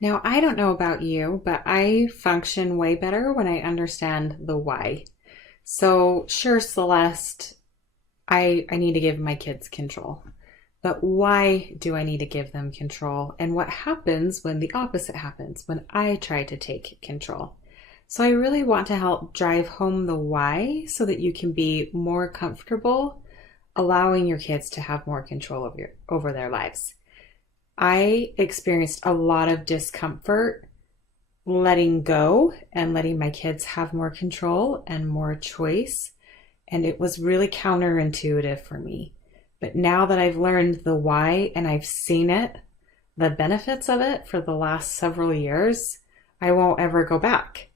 Now, I don't know about you, but I function way better when I understand the why. So, sure, Celeste, I need to give my kids control. But why do I need to give them control? And what happens when the opposite happens, when I try to take control? So, I really want to help drive home the why so that you can be more comfortable allowing your kids to have more control over their lives. I experienced a lot of discomfort letting go and letting my kids have more control and more choice. And it was really counterintuitive for me. But now that I've learned the why and I've seen it, the benefits of it for the last several years, I won't ever go back.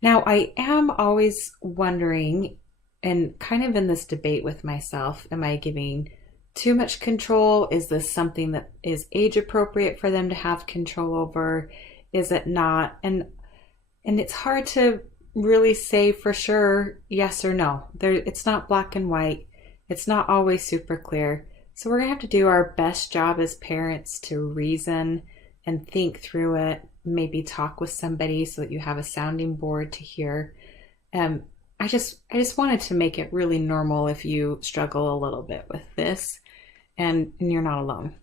Now, I am always wondering and kind of in this debate with myself, am I giving too much control? Is this something that is age appropriate for them to have control over? Is it not? And it's hard to really say for sure yes or no. It's not black and white. It's not always super clear. So we're going to have to do our best job as parents to reason and think through it, maybe talk with somebody so that you have a sounding board to hear. I just wanted to make it really normal if you struggle a little bit with this and you're not alone.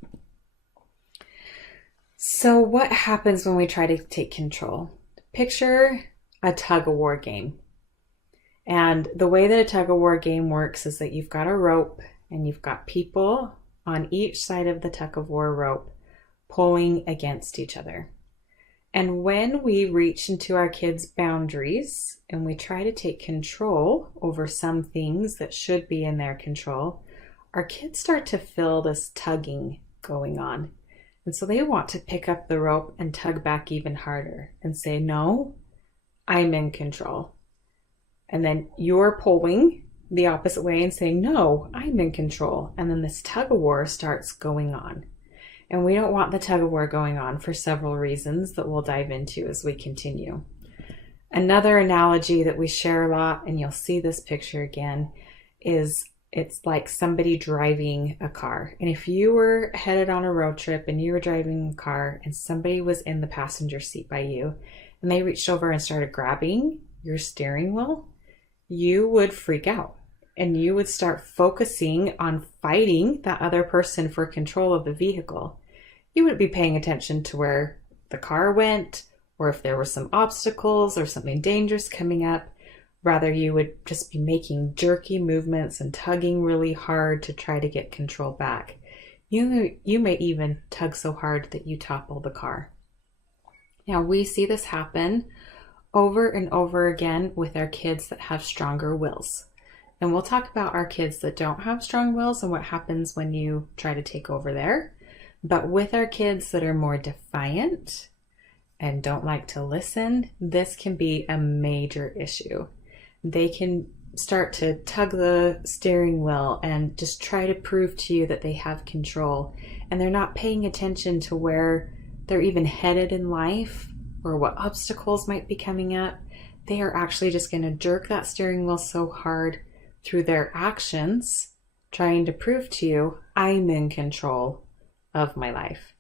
So what happens when we try to take control? Picture a tug of war game. And the way that a tug of war game works is that you've got a rope and you've got people on each side of the tug of war rope pulling against each other. And when we reach into our kids' boundaries and we try to take control over some things that should be in their control, our kids start to feel this tugging going on. And so they want to pick up the rope and tug back even harder and say, no, I'm in control. And then you're pulling the opposite way and saying, no, I'm in control. And then this tug of war starts going on. And we don't want the tug of war going on for several reasons that we'll dive into as we continue. Another analogy that we share a lot, and you'll see this picture again, is it's like somebody driving a car. And if you were headed on a road trip and you were driving a car and somebody was in the passenger seat by you and they reached over and started grabbing your steering wheel, you would freak out and you would start focusing on fighting that other person for control of the vehicle. You wouldn't be paying attention to where the car went or if there were some obstacles or something dangerous coming up. Rather, you would just be making jerky movements and tugging really hard to try to get control back. You may even tug so hard that you topple the car. Now, we see this happen over and over again with our kids that have stronger wills. And we'll talk about our kids that don't have strong wills and what happens when you try to take over there. But with our kids that are more defiant and don't like to listen, this can be a major issue. They can start to tug the steering wheel and just try to prove to you that they have control. And they're not paying attention to where they're even headed in life or what obstacles might be coming up. They are actually just going to jerk that steering wheel so hard through their actions, trying to prove to you, I'm in control of my life.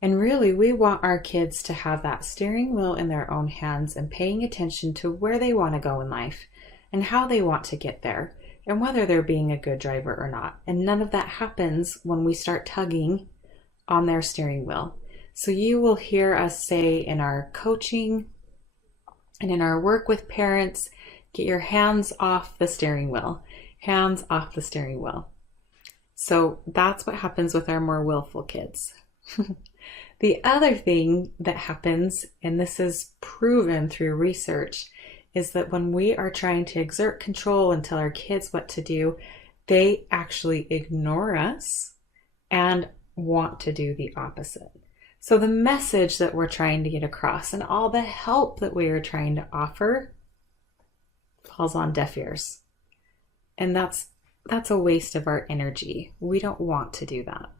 And really, we want our kids to have that steering wheel in their own hands and paying attention to where they want to go in life and how they want to get there and whether they're being a good driver or not. And none of that happens when we start tugging on their steering wheel. So you will hear us say in our coaching and in our work with parents, get your hands off the steering wheel. Hands off the steering wheel. So that's what happens with our more willful kids. The other thing that happens, and this is proven through research, is that when we are trying to exert control and tell our kids what to do, they actually ignore us and want to do the opposite. So the message that we're trying to get across and all the help that we are trying to offer falls on deaf ears. And that's a waste of our energy. We don't want to do that.